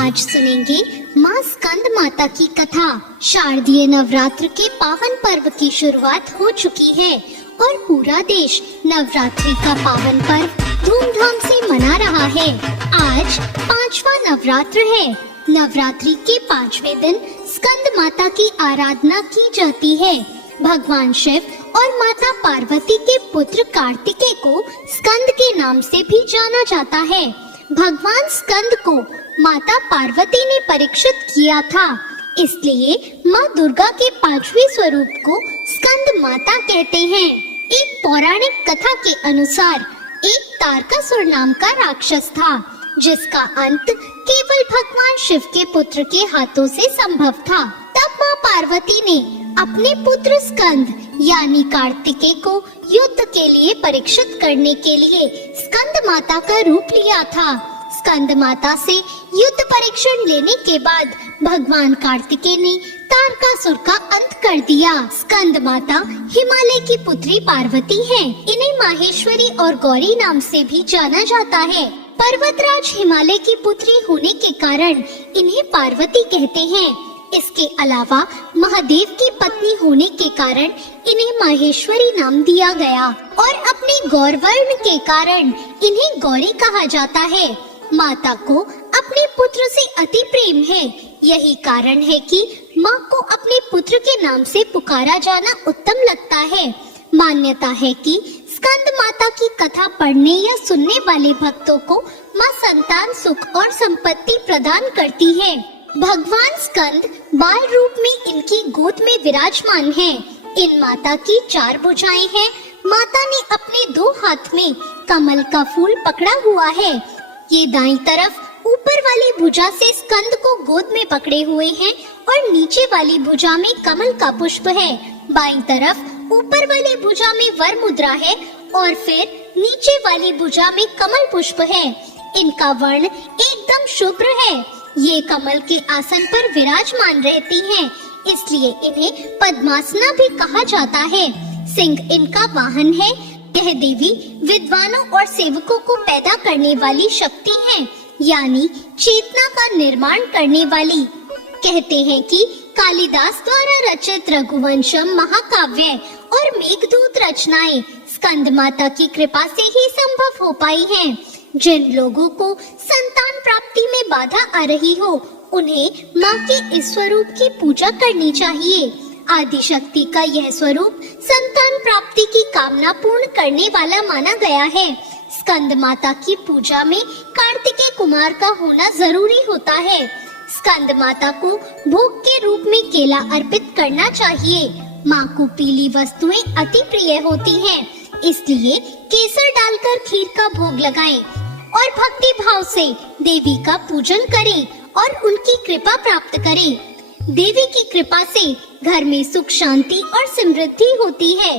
आज सुनेंगे माँ स्कंद माता की कथा। शारदीय नवरात्र के पावन पर्व की शुरुआत हो चुकी है और पूरा देश नवरात्रि का पावन पर्व धूमधाम से मना रहा है। आज 5वां नवरात्र है। नवरात्रि के 5वें दिन स्कंद माता की आराधना की जाती है। भगवान शिव और माता पार्वती के पुत्र कार्तिकेय को स्कंद के नाम से भी जाना जाता है। भगवान स्कंद को माता पार्वती ने परीक्षित किया था, इसलिए माँ दुर्गा के 5वें स्वरूप को स्कंद माता कहते हैं। एक पौराणिक कथा के अनुसार एक तारकासुर नाम का राक्षस था, जिसका अंत केवल भगवान शिव के पुत्र के हाथों से संभव था। तब माँ पार्वती ने अपने पुत्र स्कंद यानी कार्तिकेय को युद्ध के लिए परीक्षित करने के लिए स्कंद माता का रूप लिया था। स्कंद माता से युद्ध परीक्षण लेने के बाद भगवान कार्तिकेय ने तारकासुर का अंत कर दिया। स्कंद माता हिमालय की पुत्री पार्वती हैं। इन्हें माहेश्वरी और गौरी नाम से भी जाना जाता है। पर्वतराज हिमालय की पुत्री होने के कारण इन्हें पार्वती कहते हैं। इसके अलावा महादेव की पत्नी होने के कारण इन्हें माहेश्वरी नाम दिया गया और अपने गौरवर्ण के कारण इन्हें गौरी कहा जाता है। माता को अपने पुत्र से अति प्रेम है। यही कारण है कि माँ को अपने पुत्र के नाम से पुकारा जाना उत्तम लगता है। मान्यता है कि स्कंद माता की कथा पढ़ने या सुनने वाले भक्तों को माँ संतान सुख और संपत्ति प्रदान करती है। भगवान स्कंद बाल रूप में इनकी गोद में विराजमान हैं। इन माता की 4 भुजाएं हैं। माता ने अपने 2 हाथ में कमल का फूल पकड़ा हुआ है। ये दाईं तरफ ऊपर वाली भुजा से स्कंद को गोद में पकड़े हुए हैं और नीचे वाली भुजा में कमल का पुष्प है। बाईं तरफ ऊपर वाली भुजा में वर मुद्रा है और फिर नीचे वाली भुजा में कमल पुष्प है। इनका वर्ण एकदम शुभ्र है। ये कमल के आसन पर विराजमान रहती हैं, इसलिए इन्हें पद्मासना भी कहा जाता है। सिंह इनका वाहन है। यह देवी विद्वानों और सेवकों को पैदा करने वाली शक्ति है, यानी चेतना का निर्माण करने वाली। कहते हैं कि कालिदास द्वारा रचित रघुवंशम महाकाव्य और मेघदूत रचनाएं स्कंद माता की कृपा से ही संभव हो पाई हैं। जिन लोगों को संतान प्राप्ति में बाधा आ रही हो, उन्हें माँ के इस स्वरूप की पूजा करनी चाहिए। आदि शक्ति का यह स्वरूप संतान प्राप्ति की कामना पूर्ण करने वाला माना गया है। स्कंद माता की पूजा में कार्तिकेय कुमार का होना जरूरी होता है। स्कंद माता को भोग के रूप में केला अर्पित करना चाहिए। माँ को पीली वस्तुएं अति प्रिय होती हैं, इसलिए केसर डालकर खीर का भोग लगाएं और भक्ति भाव से देवी का पूजन करें और उनकी कृपा प्राप्त करें। देवी की कृपा से घर में सुख शांति और समृद्धि होती है।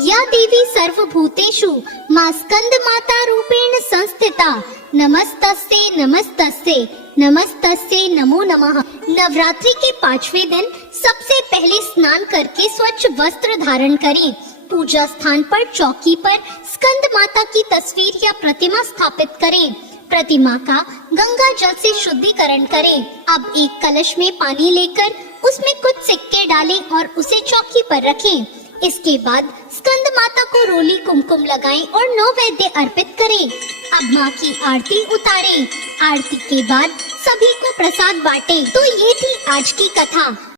या देवी सर्वभूतेषु माँ स्कंद माता रूपेण संस्थिता नमस्तस्यै नमस्तस्यै नमस्तस्यै नमो नमः। नवरात्रि के 5वें दिन सबसे पहले स्नान करके स्वच्छ वस्त्र धारण करें। पूजा स्थान पर चौकी पर स्कंद माता की तस्वीर या प्रतिमा स्थापित करें। प्रतिमा का गंगा जल से शुद्धिकरण करें। अब एक कलश में पानी लेकर उसमें कुछ सिक्के डालें और उसे चौकी पर रखें। इसके बाद स्कंद माता को रोली कुमकुम लगाएं और नैवेद्य अर्पित करें। अब माँ की आरती उतारें। आरती के बाद सभी को प्रसाद बांटें। तो ये थी आज की कथा।